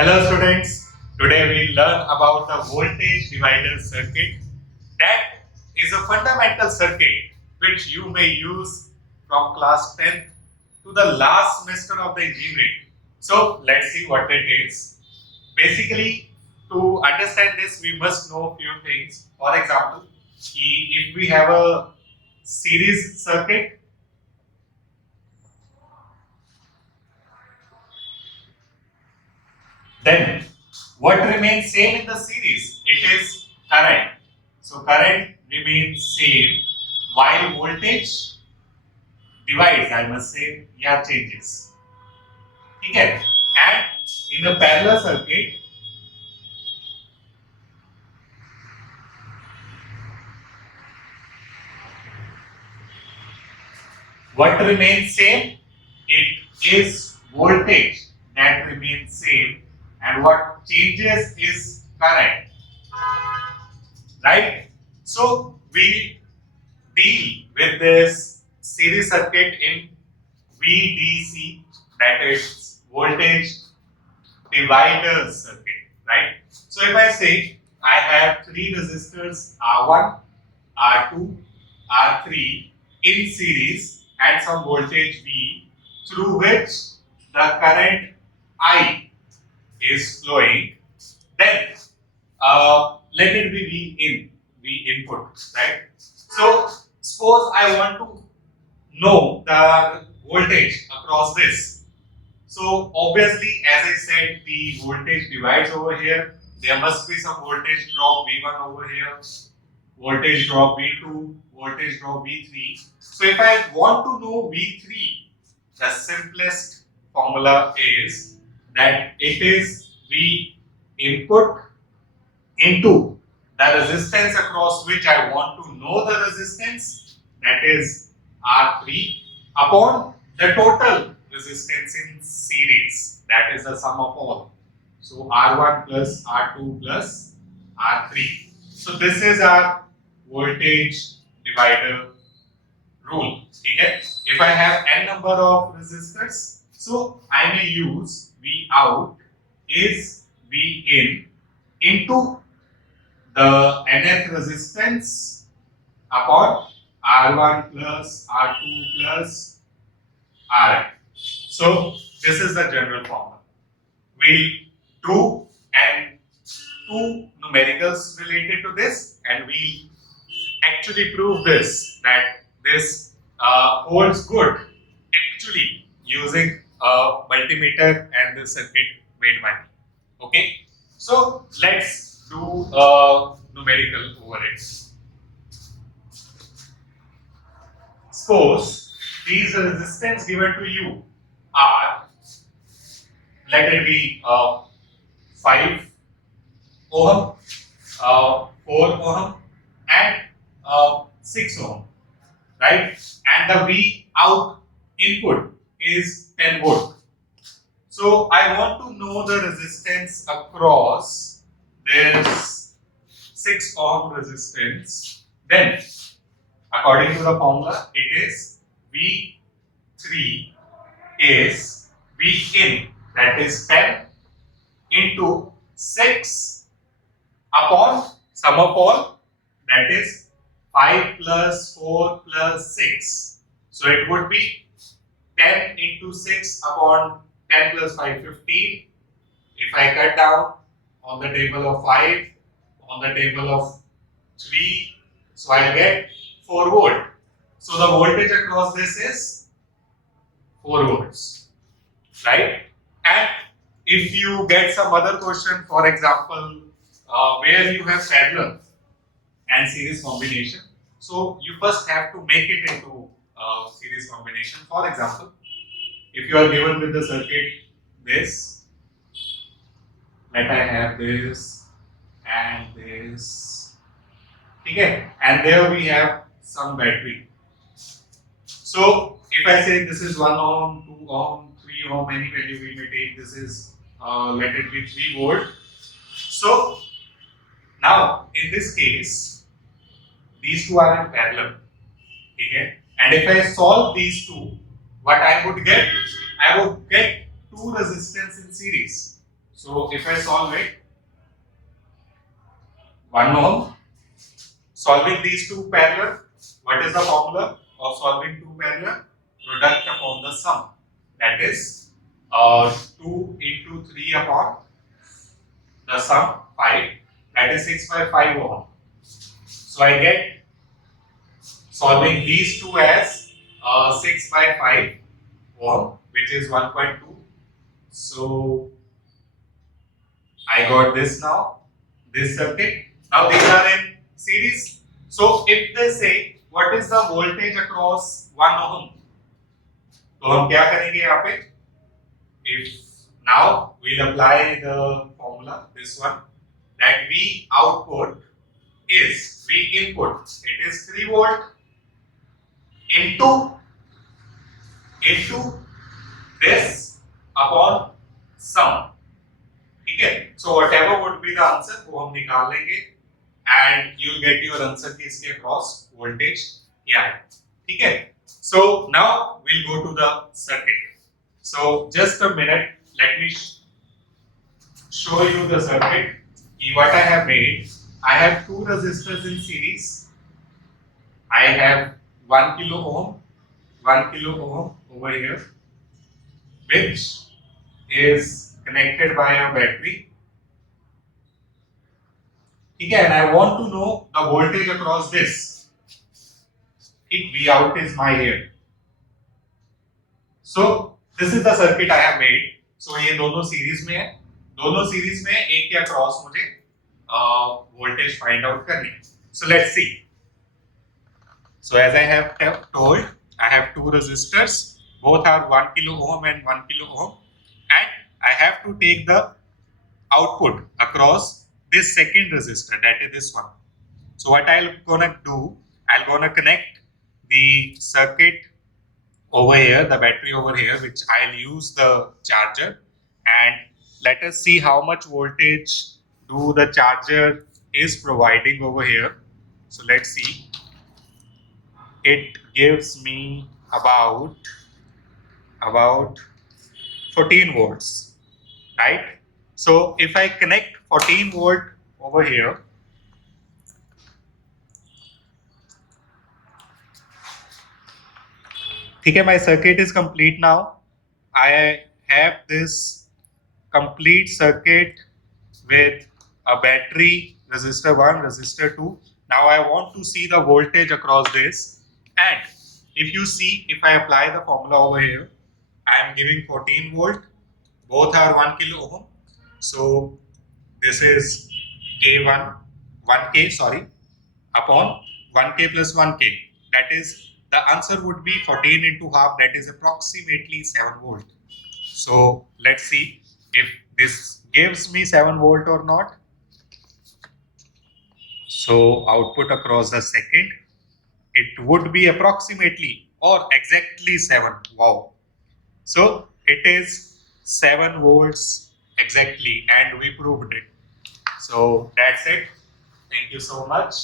Hello students, today we learn about the voltage divider circuit. That is a fundamental circuit which you may use from class 10th to the last semester of the engineering. So let's see what it is. Basically, to understand this we must know few things. For example, if we have a series circuit, then what remains same in the series? It is current. So current remains same while voltage divides, I must say, yeah, changes. Okay. And in a parallel circuit, what remains same? It is voltage that remains same, and what changes is current. Right? So we deal with this series circuit in VDC, that is voltage divider circuit, right? So if I say I have three resistors R1, R2, R3 in series and some voltage V through which the current I is flowing, then let it be V input, right? So suppose I want to know the voltage across this. So obviously, as I said, the voltage divides over here. There must be some voltage drop V1 over here, voltage drop V2, voltage drop V3. So if I want to know V3, the simplest formula is that it is V input into the resistance across which I want to know the resistance, that is R3, upon the total resistance in series, that is the sum of all. So R1 plus R2 plus R3. So this is our voltage divider rule. Okay? If I have n number of resistors, so I may use V out is V in into the nth resistance upon R1 plus R2 plus Rn. So this is the general formula. We'll do and two numericals related to this, and we'll actually prove this that this holds good actually using a multimeter and the circuit made by me. Okay, so let's do a numerical over it. Suppose these resistance given to you are, let it be 5 ohm, 4 ohm, and 6 ohm, right? And the V out input is 10 volt. So I want to know the resistance across this 6 ohm resistance. Then, according to the formula, it is V3 is V in, that is 10 into 6 upon sum of all, that is 5 plus 4 plus 6. So it would be 10 into 6 upon 10 plus 5, 15. If I cut down on the table of 5, on the table of 3, so I'll get 4 volt. So the voltage across this is 4 volts, right? And if you get some other question, for example, where you have parallel and series combination, so you first have to make it into series combination. For example, if you are given with the circuit this, let I have this and this, okay, and there we have some battery. So if I say this is 1 ohm, 2 ohm, 3 ohm, any value we may take, this is let it be 3 volt. So now in this case, these two are in parallel. Okay? And if I solve these two, what I would get? I would get two resistance in series. So if I solve it, 1 ohm, solving these two parallel, what is the formula of solving two parallel? Product upon the sum. That is 2 into 3 upon the sum 5. That is 6 by 5 ohm. So I get solving these two as 6 by 5 ohm, which is 1.2. So I got this now, this circuit. Now these are in series. So if they say what is the voltage across 1 ohm, तो हम क्या करेंगे यहाँ पे? If now we'll apply the formula, this one, that V output is V input. It is 3 volt into this upon sum. ठीक है? So whatever would be the answer वो हम निकाल लेंगे and you'll get your answer कि इसके across voltage क्या है. ठीक है? So now we'll go to the circuit. So just a minute, let me show you the circuit. What I have made, I have two resistors in series. I have 1 kilo ohm over here, which is connected by a battery. Okay, and I want to know the voltage across this. V out is my here. So this is the circuit I have made. So ये दोनों series में है. दोनों series में एक के across मुझे voltage find out करनी है. So let's see. So as I have told, I have two resistors. Both are 1 kilo ohm and 1 kilo ohm, and I have to take the output across this second resistor, that is this one. So what I'll gonna do, I'll gonna connect the circuit over here, the battery over here, which I'll use the charger, and let us see how much voltage do the charger is providing over here. So let's see. It gives me about 14 volts, right? So if I connect 14 volt over here, okay, my circuit is complete now. I have this complete circuit with a battery, resistor 1, resistor 2. Now I want to see the voltage across this, and if you see, if I apply the formula over here, I am giving 14 volt, both are 1 kilo ohm. So this is K1, 1K, sorry, upon 1K plus 1K. That is, the answer would be 14 into half, that is approximately 7 volt. So let's see if this gives me 7 volt or not. So output across the second, it would be approximately or exactly 7. Wow. So it is 7 volts exactly, and we proved it. So that's it. Thank you so much.